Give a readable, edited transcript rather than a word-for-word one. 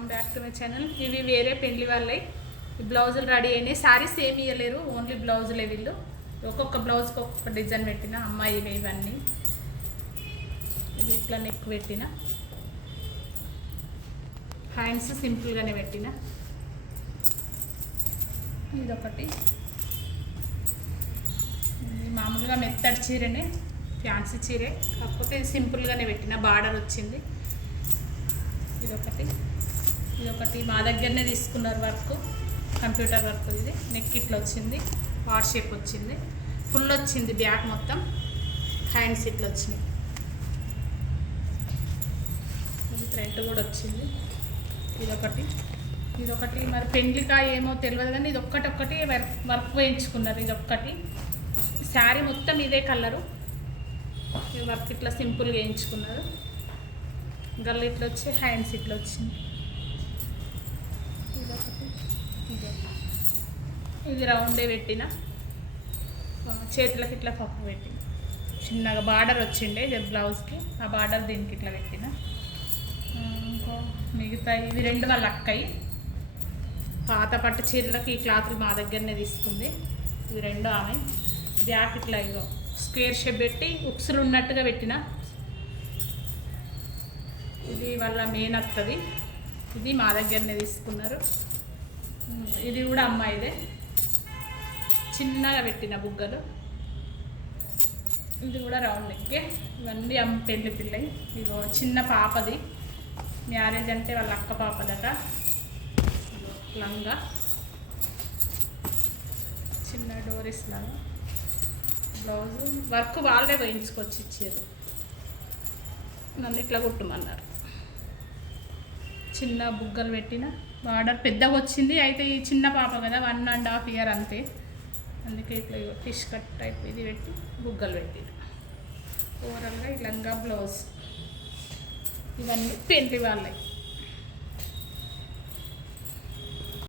Welcome back to my channel. ఇవి వేరే పెళ్లి వాళ్ళవి బ్లౌజులు రెడీ అయినాయి. శారీస్ ఏమి ఇవ్వలేరు, ఓన్లీ బ్లౌజులే. వీళ్ళు ఒక్కొక్క బ్లౌజ్కి ఒక్కొక్క డిజైన్ పెట్టిన అమ్మాయి ఇవన్నీ. ఇవి ఇట్లా నెక్ పెట్టిన, హ్యాండ్స్ సింపుల్గానే పెట్టిన. ఇదొకటి మామూలుగా మెత్తడి చీరనే, ఫ్యాన్సీ చీరే, కాకపోతే సింపుల్గానే పెట్టిన, బార్డర్ వచ్చింది. ఇదొకటి మా దగ్గరనే తీసుకున్నారు వర్క్, కంప్యూటర్ వర్క్. ఇది నెక్ ఇట్లా వచ్చింది, హార్ట్ షేప్ వచ్చింది, ఫుల్ వచ్చింది బ్యాక్ మొత్తం, హ్యాండ్స్ ఇట్లా వచ్చినాయి. ఇది ఫ్రంట్ కూడా వచ్చింది. ఇదొకటి మరి పెండ్లికా ఏమో తెలియదు కానీ ఇది ఒక్కటి వర్క్ వేయించుకున్నారు. ఇదొక్కటి శారీ మొత్తం ఇదే కలరు, ఈ వర్క్ ఇట్లా సింపుల్గా వేయించుకున్నారు. గల్ల ఇట్లా వచ్చి హ్యాండ్స్ ఇట్లా వచ్చింది. ఇది రౌండే పెట్టిన, చేతులకి ఇట్లా పప్పు పెట్టిన, చిన్నగా బార్డర్ వచ్చిండే బ్లౌజ్కి, ఆ బార్డర్ దీనికి ఇట్లా పెట్టిన. ఇంకో మిగతా ఇవి రెండు వాళ్ళ అక్కయి, పాత పట్టు చీరలకి ఈ క్లాత్లు మా దగ్గరనే తీసుకుంది. ఇవి రెండు ఆమె. బ్యాక్ ఇట్లా ఇగో స్క్వేర్ షేప్ పెట్టి ఉక్సులు ఉన్నట్టుగా పెట్టిన. ఇది వాళ్ళ మెయిన్ అత్తది, ఇది మా దగ్గరనే తీసుకున్నారు. ఇది కూడా అమ్మాయిదే, చిన్నగా పెట్టిన బుగ్గలు. ఇది కూడా రౌండ్ నెక్కే. ఇవన్నీ పెళ్లి పిల్లయి. ఇగో చిన్న పాపది, మ్యారేజ్ అంటే వాళ్ళ అక్క పాపదట. లంగా చిన్న డోరీస్ లాగా, బ్లౌజు వర్క్ వాళ్ళే వేయించుకొచ్చి ఇచ్చారు, నన్ను ఇట్లా కుట్టమన్నారు. చిన్న బుగ్గలు పెట్టిన, బార్డర్ పెద్దగా వచ్చింది. అయితే ఈ చిన్న పాప కదా, 1.5 ఇయర్ అంతే, అందుకే ఇట్లా ఫిష్ కట్ టైప్ ఇది పెట్టి బుగ్గలు పెట్టిన. ఓవరాల్గా ఈ లంగా బ్లౌజ్ ఇవన్నీ పెళ్లి వాళ్ళే.